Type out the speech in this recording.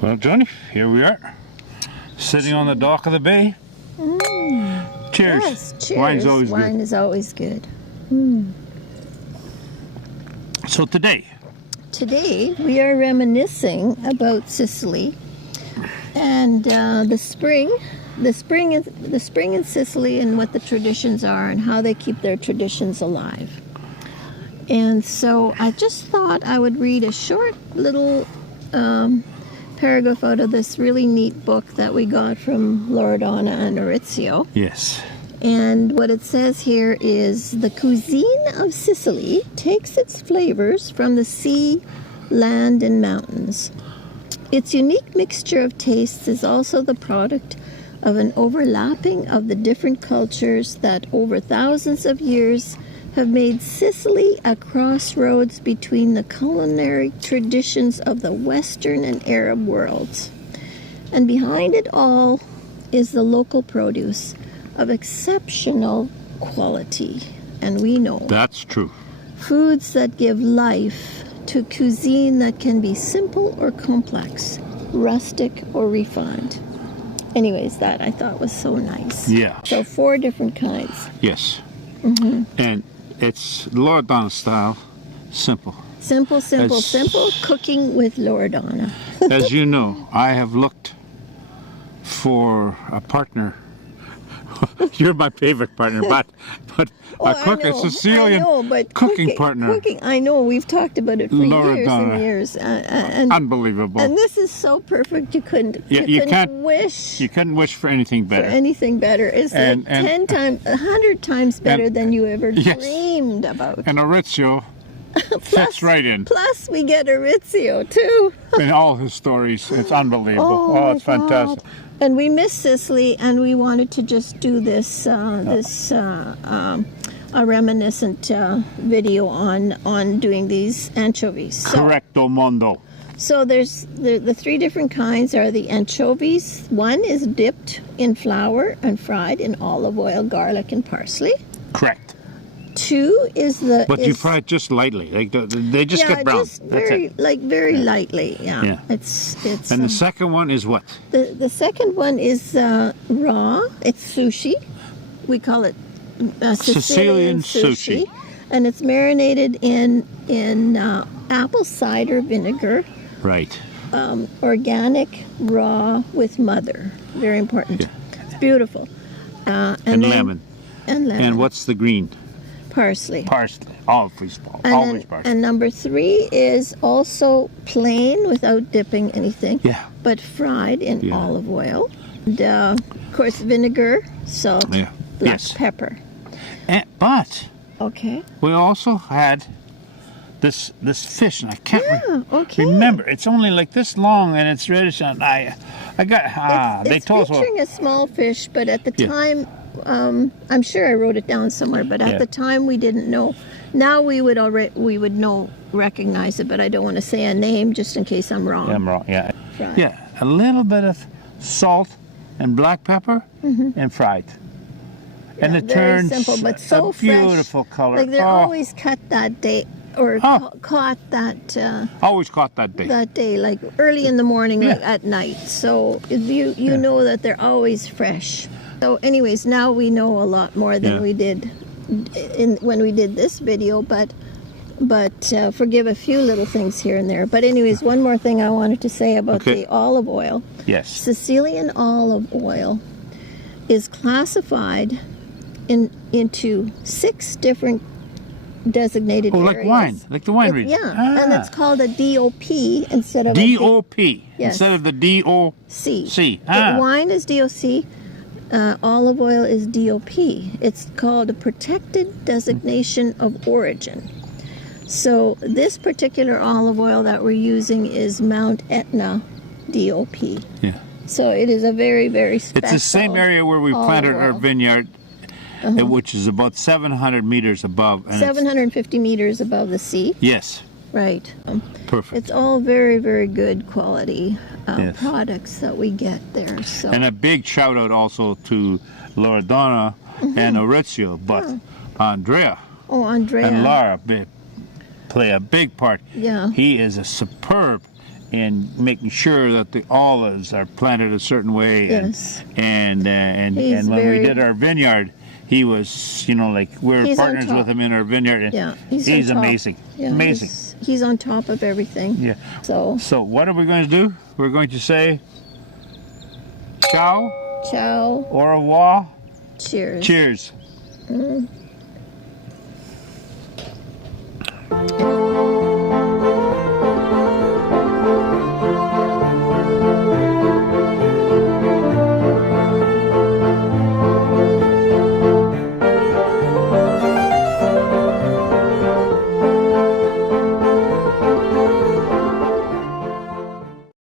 Well, Johnny, here we are, sitting on the dock of the bay. Cheers. Yes, cheers. Wine's always Wine good. is always good. So today We are reminiscing about Sicily and the spring in Sicily and what the traditions are and how they keep their traditions alive. And so I just thought I would read a short little paragraph out of this really neat book that we got from Loredana and Maurizio. Yes. And what it says here is the cuisine of Sicily takes its flavors from the sea, land, and mountains. Its unique mixture of tastes is also the product of an overlapping of the different cultures that over thousands of years have made Sicily a crossroads between the culinary traditions of the Western and Arab worlds. And behind it all is the local produce of exceptional quality. And we know That's true. foods that give life to cuisine that can be simple or complex, rustic or refined. Anyways, that I thought was so nice. Yeah. So 4 different kinds. Yes. And it's Loredana style, simple. Simple, simple, As- simple cooking with Loredana. As you know, I have looked for a partner. You're my favorite partner, but a cook, a Sicilian cooking partner. Cooking, I know, we've talked about it for years Loredana. and years. And Unbelievable. this is so perfect, you couldn't wish You couldn't wish for anything for better. anything better. It's And- like 10 times, 100 times better than you ever Yes. dreamed about. And Maurizio fits right in. Plus, we get Maurizio, too. In all his stories. It's unbelievable. Oh, Oh, it's my God. fantastic. And we miss Sicily, and we wanted to just do this a reminiscent video on doing these anchovies. So, Correcto mondo. so there's the 3 different kinds are the anchovies. One is dipped in flour and fried in olive oil, garlic, and parsley. Correct. 2 is the But you fry it just lightly. Like they just get brown. just That's very it. very lightly. Yeah. Yeah. It's And the second one is what? The second one is raw. It's sushi. We call it Sicilian sushi. And it's marinated in apple cider vinegar, Right. organic, raw with mother. Very important. Yeah. It's beautiful. And then- lemon. And lemon. And what's the green? Parsley. Parsley. Always And parsley. and number 3 is also plain without dipping anything. Yeah. But fried in Yeah. olive oil. And, of course, vinegar, salt, Yeah. black Yes. pepper. But Okay. we also had this fish, and I can't Okay. remember. It's only like this long, and it's reddish. And I got they It's told us. picturing a small fish, but at the Yeah. time, I'm sure I wrote it down somewhere. But at Yeah. the time, we didn't know. Now we would recognize it, but I don't want to say a name just in case I'm wrong. Yeah, I'm wrong. Yeah. Fried. Yeah. A little bit of salt and black pepper and fried. And it Very turns simple, but so a beautiful fresh. color. Like they're always cut that day, or caught that Always caught that day. like early in the morning, like Yeah. at night. So you know that they're always fresh. So, anyways, now we know a lot more than Yeah. we did when we did this video, but forgive a few little things here and there. But anyways, one more thing I wanted to say about Okay. the olive oil. Yes. Sicilian olive oil is classified into 6 different designated Oh, areas. like wine, like the wine region. Yeah, and it's called a DOP instead of DOP Yes. instead of the DOC. C. Wine is DOC. Olive oil is DOP. It's called a protected designation of origin. So this particular olive oil that we're using is Mount Etna DOP. Yeah. So it is a very, very special. It's the same area where we planted our oil. vineyard, which is about 700 meters above. And 750 meters above the sea. Yes. Right. Perfect. It's all very, very good quality Yes. products that we get there. So And a big shout out also to Loredana and Maurizio, but Andrea Andrea. and Lara, play a big part. Yeah. He is a superb in making sure that the olives are planted a certain way. Yes. And when we did our vineyard, he was, like we're partners with him in our vineyard. And yeah, he's amazing. Yeah, amazing. He's on top of everything. Yeah. So what are we going to do? We're going to say ciao. Ciao. Au revoir. Cheers. Cheers. Mm.